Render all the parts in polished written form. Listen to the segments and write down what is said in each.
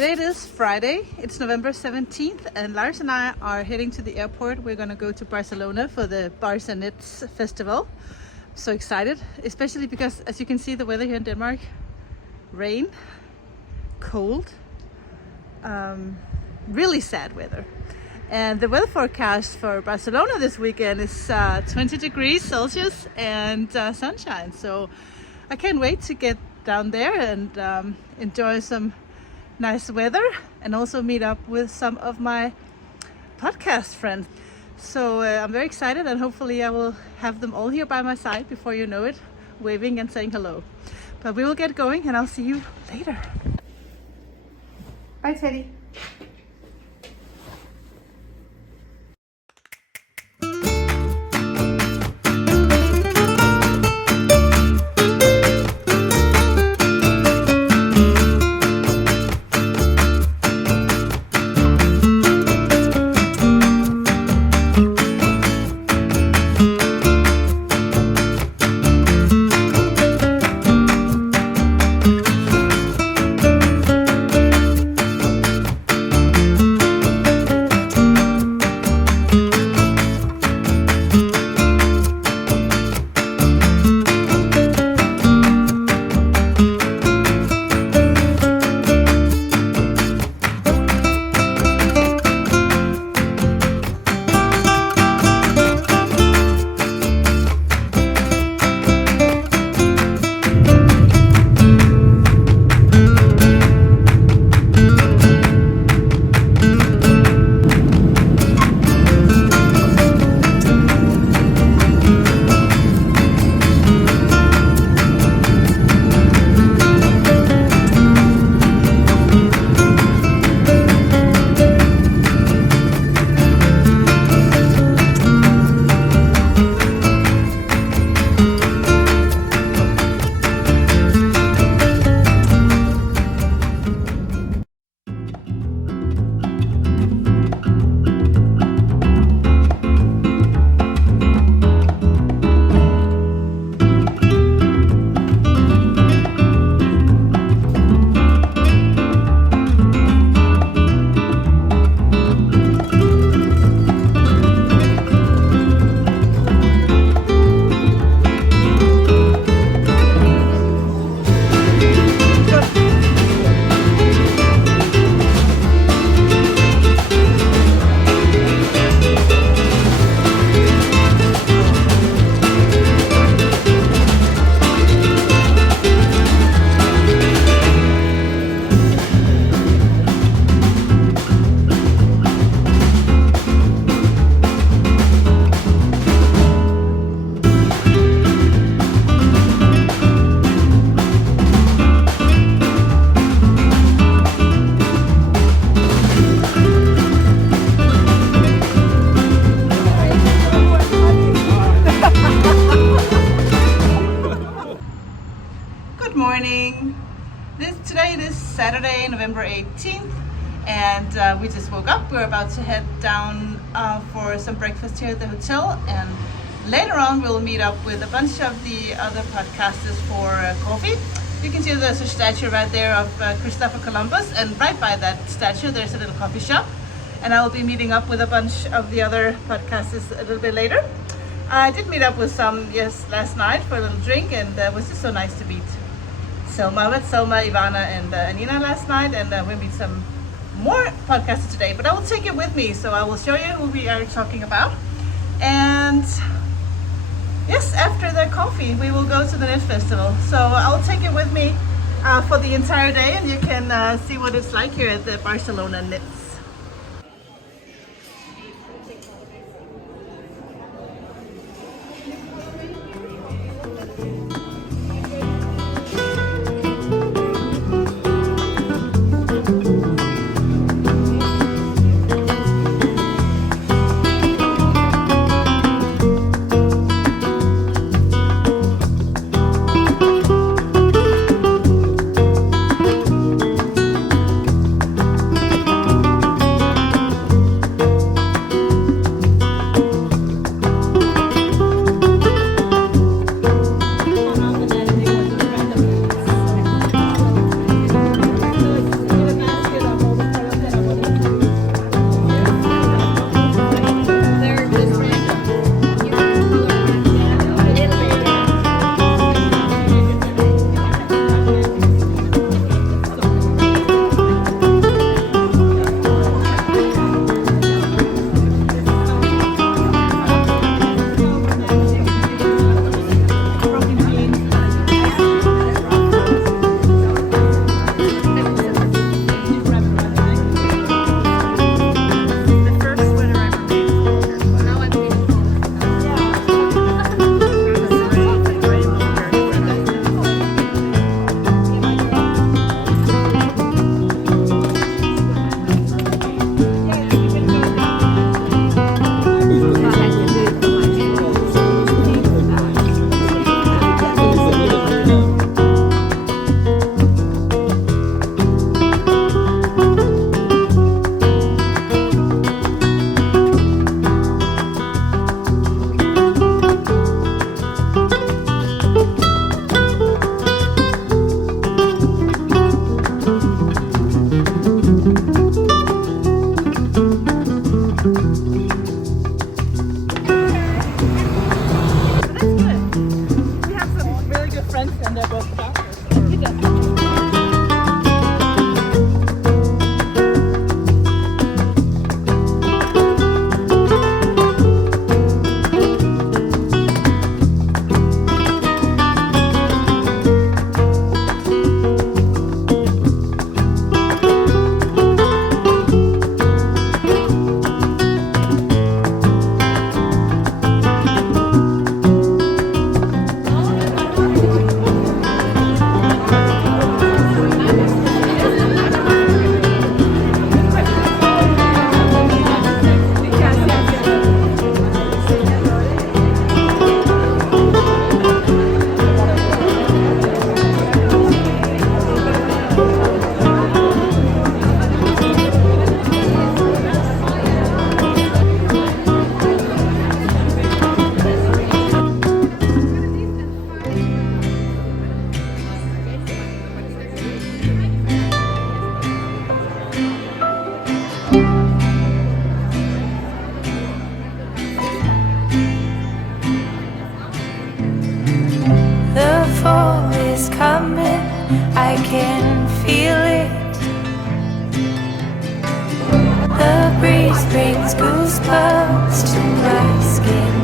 Today it is Friday, it's November 17th, and Lars and I are heading to the airport. We're gonna go to Barcelona for the Barcelona Knit Festival. I'm so excited, especially because, as you can see, the weather here in Denmark, rain, cold, really sad weather. And the weather forecast for Barcelona this weekend is 20 degrees Celsius and sunshine. So I can't wait to get down there and enjoy some nice weather and also meet up with some of my podcast friends. So I'm very excited, and hopefully I will have them all here by my side before you know it, waving and saying hello. But we will get going, and I'll see you later. Bye, Teddy. Today it is Saturday, November 18th, and we just woke up. We're about to head down for some breakfast here at the hotel, and later on we'll meet up with a bunch of the other podcasters for coffee. You can see there's a statue right there of Christopher Columbus, and right by that statue there's a little coffee shop, and I will be meeting up with a bunch of the other podcasters a little bit later. I did meet up with some last night for a little drink, and it was just so nice to meet Selma. I met Selma, Ivana, and Anina last night, and we meet some more podcasters today. But I will take it with me, so I will show you who we are talking about. And yes, after the coffee, we will go to the Knit Festival. So I'll take it with me for the entire day, and you can see what it's like here at the Barcelona Knit. The fall is coming, I can feel it. The breeze brings goosebumps to my skin.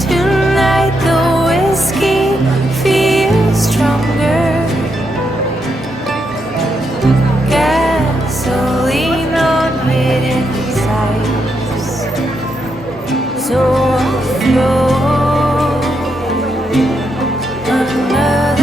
Tonight the whiskey feels stronger. Gasoline on hidden sights. So I'll float another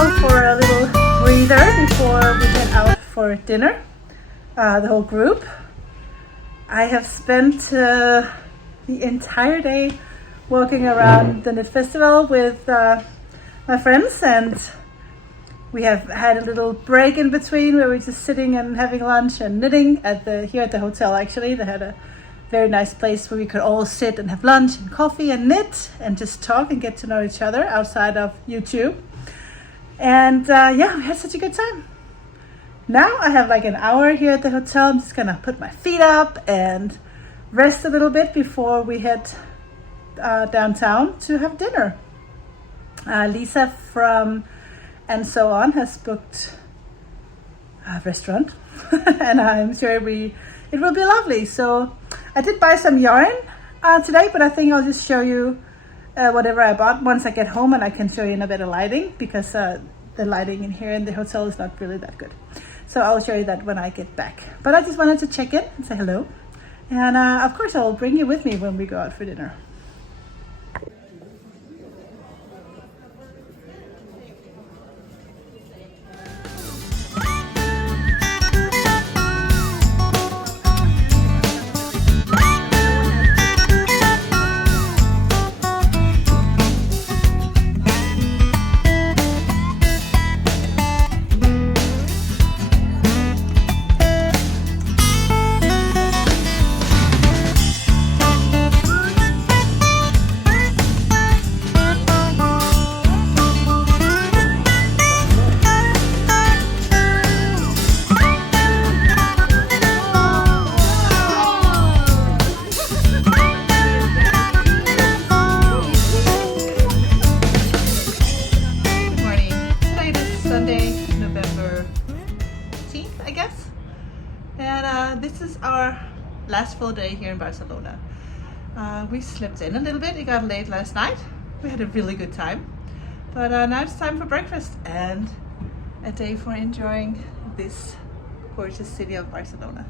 festival for a little breather before we head out for dinner, the whole group. I have spent the entire day walking around the Knit Festival with my friends, and we have had a little break in between where we're just sitting and having lunch and knitting here at the hotel. Actually, they had a very nice place where we could all sit and have lunch and coffee and knit and just talk and get to know each other outside of YouTube. And yeah, we had such a good time. Now I have like an hour here at the hotel. I'm just gonna put my feet up and rest a little bit before we head downtown to have dinner. Lisa from And So On has booked a restaurant and I'm sure it will be lovely. So I did buy some yarn today, but I think I'll just show you whatever I bought once I get home, and I can show you in a better lighting because the lighting in here in the hotel is not really that good. So I'll show you that when I get back. But I just wanted to check in and say hello. And of course I will bring you with me when we go out for dinner. This is our last full day here in Barcelona. We slept in a little bit. It got late last night. We had a really good time. But now it's time for breakfast and a day for enjoying this gorgeous city of Barcelona.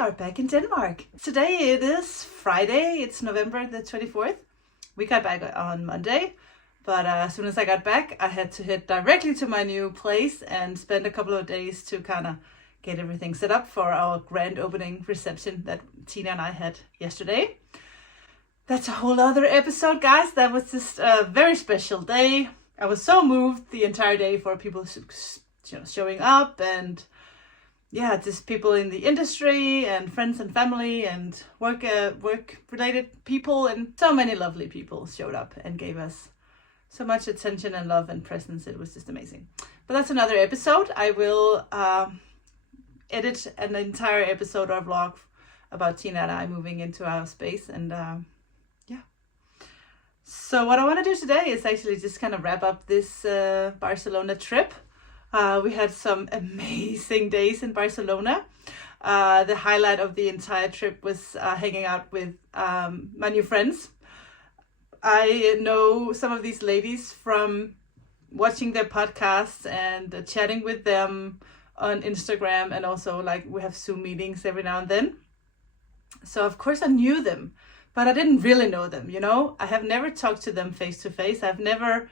are back in Denmark. Today it is Friday, it's November the 24th. We got back on Monday, but as soon as I got back, I had to head directly to my new place and spend a couple of days to kind of get everything set up for our grand opening reception that Tina and I had yesterday. That's a whole other episode, guys. That was just a very special day. I was so moved the entire day for people showing up, and yeah, just people in the industry and friends and family and work related people, and so many lovely people showed up and gave us so much attention and love and presence. It was just amazing. But that's another episode. I will edit an entire episode or vlog about Tina and I moving into our space, and yeah. So what I want to do today is actually just kind of wrap up this Barcelona trip. We had some amazing days in Barcelona. The highlight of the entire trip was hanging out with my new friends. I know some of these ladies from watching their podcasts and chatting with them on Instagram, and also like we have Zoom meetings every now and then. So of course I knew them, but I didn't really know them, you know. I have never talked to them face to face. I've never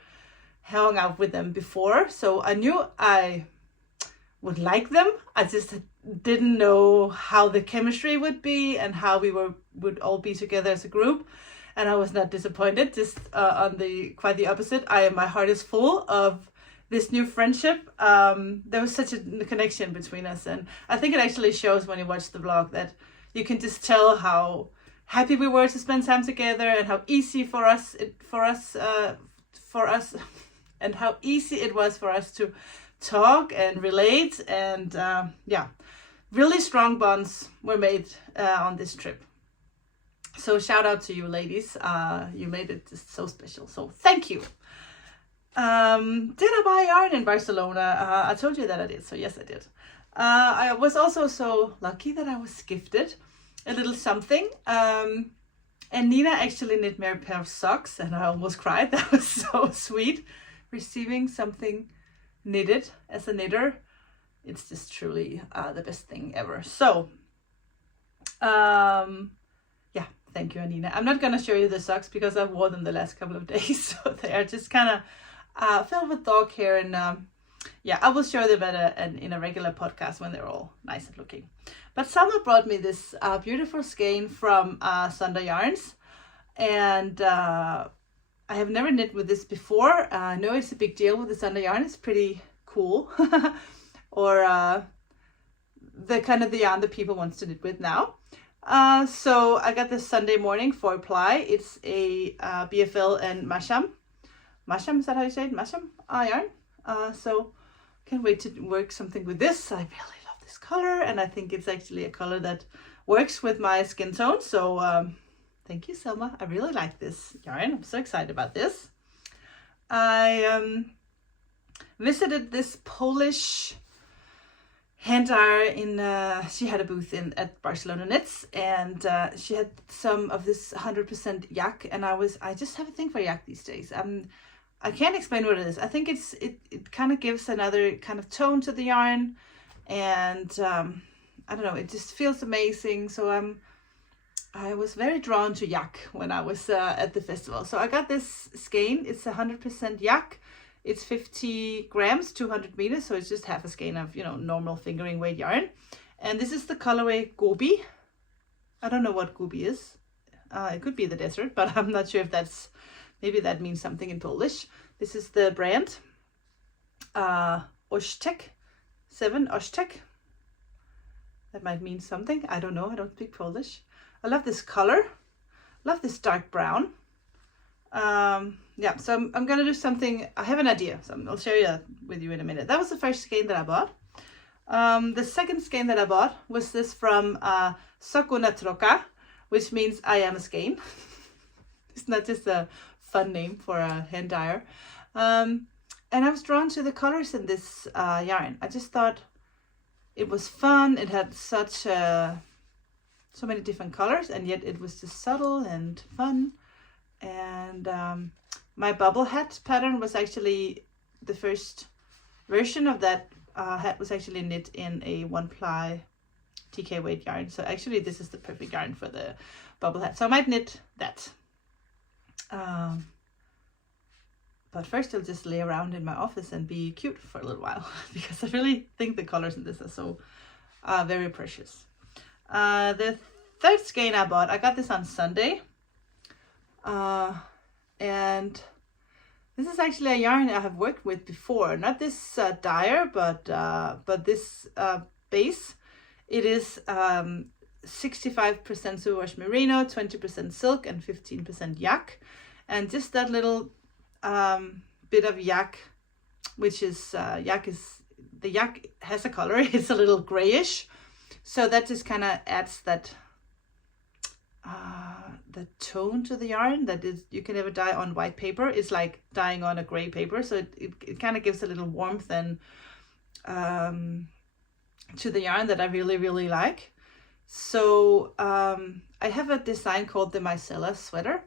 hung out with them before, so I knew I would like them. I just didn't know how the chemistry would be and how we would all be together as a group. And I was not disappointed. Just quite the opposite. My heart is full of this new friendship. There was such a connection between us, and I think it actually shows when you watch the vlog that you can just tell how happy we were to spend time together, and how easy for us and how easy it was for us to talk and relate, and yeah, really strong bonds were made on this trip. So shout out to you ladies, you made it just so special, so thank you. Did I buy yarn in Barcelona? I told you that I did, so yes I did. I was also so lucky that I was gifted a little something. And Nina actually knit me a pair of socks, and I almost cried. That was so sweet. Receiving something knitted as a knitter, it's just truly the best thing ever. So yeah, thank you, Anina. I'm not gonna show you the socks because I wore them the last couple of days, so they are just kind of filled with dog hair, and yeah, I will show them in a regular podcast when they're all nice and looking. But Selma brought me this beautiful skein from Sunder Yarns, and I have never knit with this before. I know it's a big deal with the Sunder yarn. It's pretty cool. Or the kind of the yarn that people want to knit with now. So I got this Sunday morning 4-ply. It's a BFL and Masham. Masham, is that how you say it? Masham yarn. So can't wait to work something with this. I really love this color, and I think it's actually a color that works with my skin tone. So thank you, Selma. I really like this yarn. I'm so excited about this. I visited this Polish hand dyer in, she had a booth at Barcelona Knits, and she had some of this 100% yak, and I just have a thing for yak these days. I can't explain what it is. I think it kind of gives another kind of tone to the yarn, and I don't know, it just feels amazing. So I was very drawn to yak when I was at the festival. So I got this skein. It's 100% yak. It's 50 grams, 200 meters. So it's just half a skein of, you know, normal fingering weight yarn. And this is the colorway Gobi. I don't know what Gobi is. It could be the desert, but I'm not sure if that's, maybe that means something in Polish. This is the brand. Oshtek, 7 Oshtek. That might mean something. I don't know. I don't speak Polish. I love this color. Love this dark brown. Yeah, so I'm gonna do something. I have an idea, so I'll share you with you in a minute. That was the first skein that I bought. The second skein that I bought was this from Sokuna Troka, which means I am a skein. It's not just a fun name for a hand dyer. And I was drawn to the colors in this yarn. I just thought it was fun. It had such so many different colors, and yet it was just subtle and fun. And my bubble hat pattern was actually the first version of that hat was actually knit in a 1-ply DK weight yarn. So actually this is the perfect yarn for the bubble hat. So I might knit that. But first I'll just lay around in my office and be cute for a little while because I really think the colors in this are so very precious. The third skein I bought, I got this on Sunday. And this is actually a yarn I have worked with before. Not this dyer, but this base. It is 65% superwash merino, 20% silk, and 15% yak. And just that little bit of yak, which is the yak has a color. It's a little grayish, so that just kind of adds that the tone to the yarn that is you can never dye on white paper. It's like dyeing on a gray paper, so it kind of gives a little warmth and to the yarn that I really like. So I have a design called the Mycella sweater,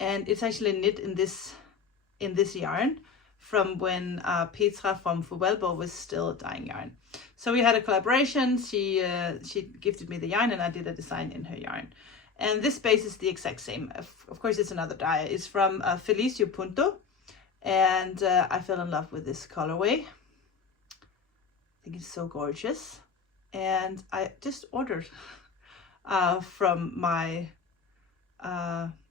and it's actually knit in this yarn from when Petra from Fubelbo was still dyeing yarn. So we had a collaboration. She gifted me the yarn and I did a design in her yarn. And this base is the exact same. Of course, it's another dye. It's from Felicio Punto, and I fell in love with this colorway. I think it's so gorgeous, and I just ordered from my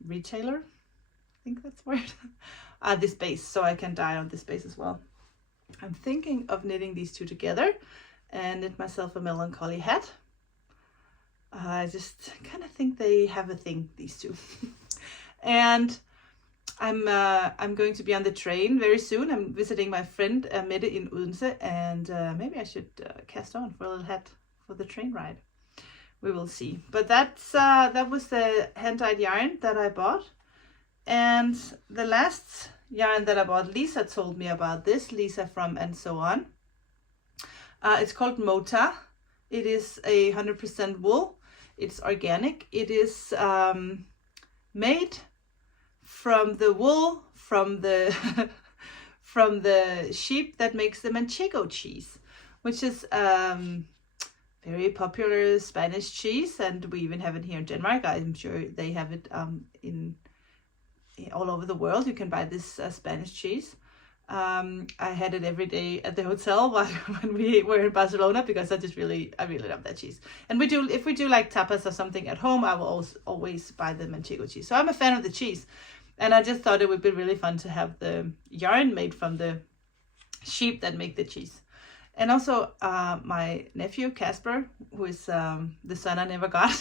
retailer. I think that's the word. This base, so I can dye on this base as well. I'm thinking of knitting these two together and knit myself a melancholy hat. I just kind of think they have a thing, these two. And I'm going to be on the train very soon. I'm visiting my friend Mette in Odense, and maybe I should cast on for a little hat for the train ride. We will see. But that was the hand-dyed yarn that I bought. And the last yarn that I bought, Lisa told me about this, Lisa from And So On. It's called Mota. It is 100% wool. It's organic. It is made from the wool from the from the sheep that makes the Manchego cheese, which is very popular Spanish cheese, and we even have it here in Denmark. I'm sure they have it in all over the world. You can buy this Spanish cheese. I had it every day at the hotel when we were in Barcelona because I really love that cheese. And if we do like tapas or something at home, I will always buy the Manchego cheese. So I'm a fan of the cheese, and I just thought it would be really fun to have the yarn made from the sheep that make the cheese. And also my nephew Casper, who is the son I never got.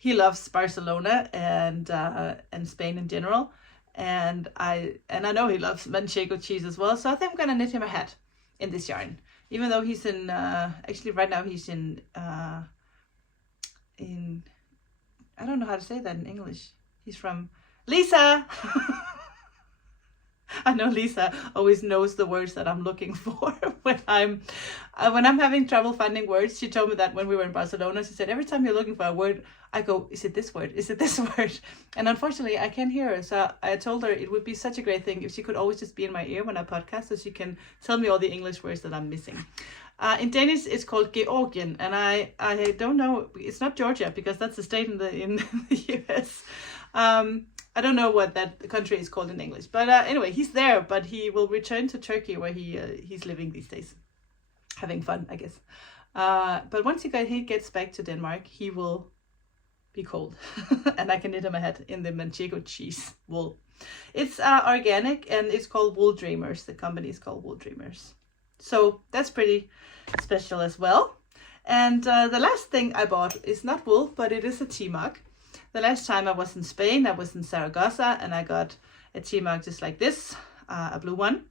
He loves Barcelona and Spain in general. And I know he loves Manchego cheese as well, so I think I'm gonna knit him a hat in this yarn. Even though he's in actually right now he's in I don't know how to say that in English. He's from Lisa. I know Lisa always knows the words that I'm looking for when I'm having trouble finding words. She told me that when we were in Barcelona. She said, every time you're looking for a word, I go, is it this word? Is it this word? And unfortunately, I can't hear her. So I told her it would be such a great thing if she could always just be in my ear when I podcast, so she can tell me all the English words that I'm missing. In Danish, it's called Georgien, and I don't know. It's not Georgia because that's a state in the US. I don't know what that country is called in English, but anyway, he's there, but he will return to Turkey where he's living these days, having fun, I guess. But once he gets back to Denmark, he will be cold, and I can knit him a hat in the Manchego cheese wool. It's organic, and it's called Wool Dreamers. The company is called Wool Dreamers. So that's pretty special as well. And the last thing I bought is not wool, but it is a tea mug. The last time I was in Spain, I was in Zaragoza, and I got a tea mug just like this, a blue one.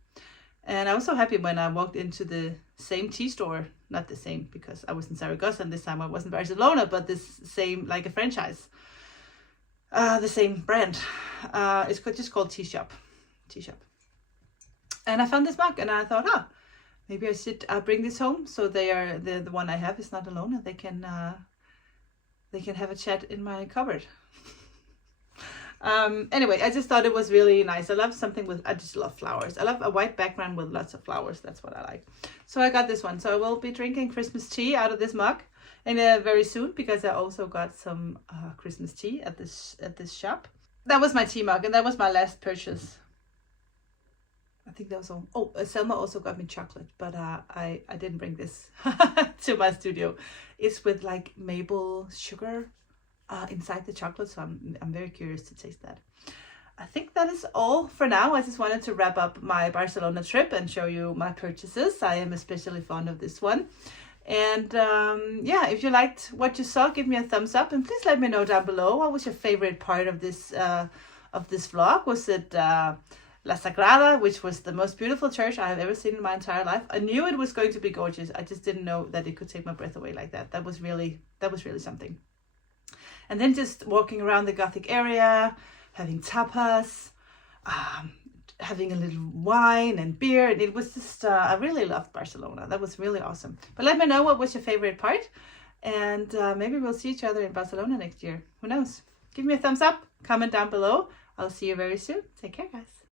And I was so happy when I walked into the same tea store, not the same because I was in Zaragoza and this time I was in Barcelona, but this same, like a franchise, the same brand. It's just called Tea Shop. And I found this mug and I thought, maybe I should bring this home. So the one I have is not alone, and they can have a chat in my cupboard. Anyway, I just thought it was really nice. I just love flowers. I love a white background with lots of flowers. That's what I like. So I got this one. So I will be drinking Christmas tea out of this mug. and very soon, because I also got some Christmas tea at this shop. That was my tea mug, and that was my last purchase. I think that was all. Oh, Selma also got me chocolate, but I didn't bring this to my studio. It's with like maple sugar inside the chocolate, so I'm very curious to taste that. I think that is all for now. I just wanted to wrap up my Barcelona trip and show you my purchases. I am especially fond of this one. And yeah, if you liked what you saw, give me a thumbs up, and please let me know down below what was your favorite part of this vlog. Was it La Sagrada, which was the most beautiful church I have ever seen in my entire life? I knew it was going to be gorgeous. I just didn't know that it could take my breath away like that. That was really something. And then just walking around the Gothic area, having tapas, having a little wine and beer, and it was just I really loved Barcelona. That was really awesome. But let me know what was your favorite part, and maybe we'll see each other in Barcelona next year. Who knows? Give me a thumbs up, comment down below. I'll see you very soon. Take care, guys.